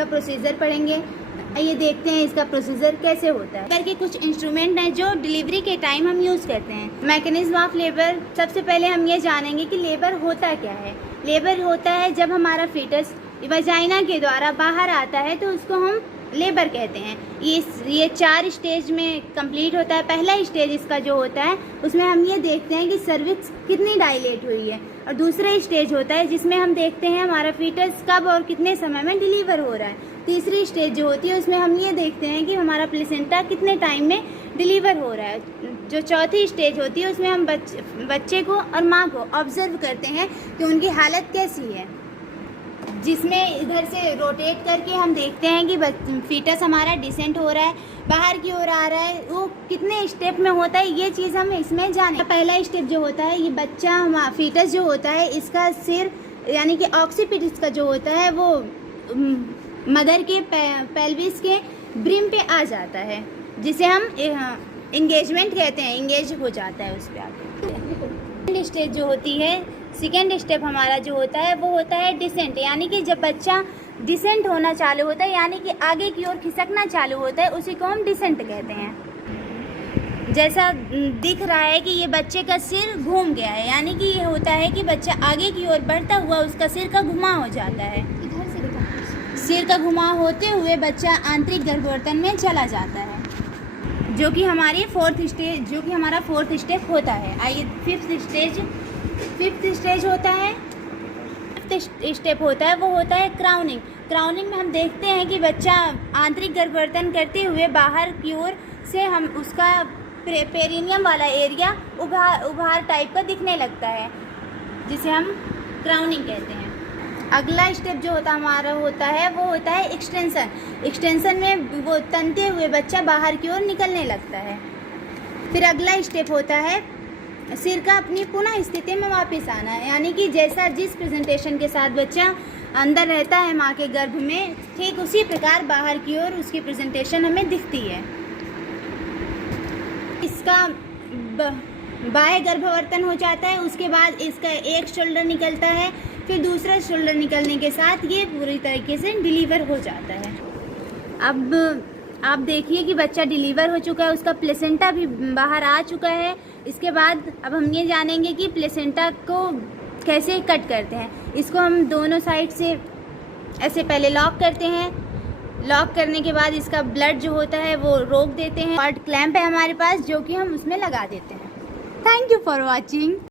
इसका प्रोसीजर पढ़ेंगे। ये देखते हैं इसका प्रोसीजर कैसे होता है। करके कुछ इंस्ट्रूमेंट हैं जो डिलीवरी के टाइम हम यूज़ करते हैं। मैकेनिज्म ऑफ लेबर, सबसे पहले हम ये जानेंगे कि लेबर होता क्या है। लेबर होता है जब हमारा फीटस वजाइना के द्वारा बाहर आता है तो उसको हम लेबर कहते हैं। ये 4 स्टेज में कंप्लीट होता है। पहला स्टेज इसका जो होता है उसमें हम ये देखते हैं कि सर्विक्स कितनी डायलेट हुई है, और दूसरा स्टेज होता है जिसमें हम देखते हैं हमारा फीटस कब और कितने समय में डिलीवर हो रहा है। तीसरी स्टेज जो होती है उसमें हम ये देखते हैं कि हमारा प्लेसेंटा कितने टाइम में डिलीवर हो रहा है। जो चौथी स्टेज होती है उसमें हम बच्चे को और माँ को ऑब्जर्व करते हैं कि उनकी हालत कैसी है, जिसमें इधर से रोटेट करके हम देखते हैं कि फीटस हमारा डिसेंट हो रहा है, बाहर की ओर आ रहा है, वो कितने स्टेप में होता है, ये चीज़ हम इसमें जाने। पहला स्टेप जो होता है, ये बच्चा फीटस जो होता है इसका सिर यानी कि ऑक्सीपिट का जो होता है वो मदर के पेल्विस के ब्रिम पे आ जाता है, जिसे हम इंगेजमेंट कहते हैं, इंगेज हो जाता है उस पर आके। सेकेंड स्टेज जो होती है, सेकेंड स्टेप हमारा जो होता है वो होता है डिसेंट, यानी कि जब बच्चा डिसेंट होना चालू होता है यानी कि आगे की ओर खिसकना चालू होता है, उसी को हम डिसेंट कहते हैं। जैसा दिख रहा है कि ये बच्चे का सिर घूम गया है, यानी कि ये होता है कि बच्चा आगे की ओर बढ़ता हुआ उसका सिर का घुमाव हो जाता है। सिर का घुमाव होते हुए बच्चा आंतरिक गर्भावर्तन में चला जाता है, जो कि हमारा फोर्थ स्टेप होता है। आइए फिफ्थ स्टेज होता है। फिफ्थ स्टेप होता है वो होता है क्राउनिंग। क्राउनिंग में हम देखते हैं कि बच्चा आंतरिक गर्भावर्तन करते हुए बाहर की ओर से हम उसका पेरिनियम वाला एरिया उभार टाइप का दिखने लगता है, जिसे हम क्राउनिंग कहते हैं। अगला स्टेप जो हमारा होता है वो होता है एक्सटेंशन। एक्सटेंशन में वो तनते हुए बच्चा बाहर की ओर निकलने लगता है। फिर अगला स्टेप होता है सिर का अपनी पुनः स्थिति में वापस आना, यानी कि जैसा जिस प्रेजेंटेशन के साथ बच्चा अंदर रहता है माँ के गर्भ में, ठीक उसी प्रकार बाहर की ओर उसकी प्रेजेंटेशन हमें दिखती है। इसका बाह्य गर्भावर्तन हो जाता है, उसके बाद इसका एक शोल्डर निकलता है, फिर दूसरा शोल्डर निकलने के साथ ये पूरी तरीके से डिलीवर हो जाता है। अब आप देखिए कि बच्चा डिलीवर हो चुका है, उसका प्लेसेंटा भी बाहर आ चुका है। इसके बाद अब हम ये जानेंगे कि प्लेसेंटा को कैसे कट करते हैं। इसको हम दोनों साइड से ऐसे पहले लॉक करते हैं। लॉक करने के बाद इसका ब्लड जो होता है वो रोक देते हैं। और क्लैंप है हमारे पास जो कि हम उसमें लगा देते हैं। Thank you for watching.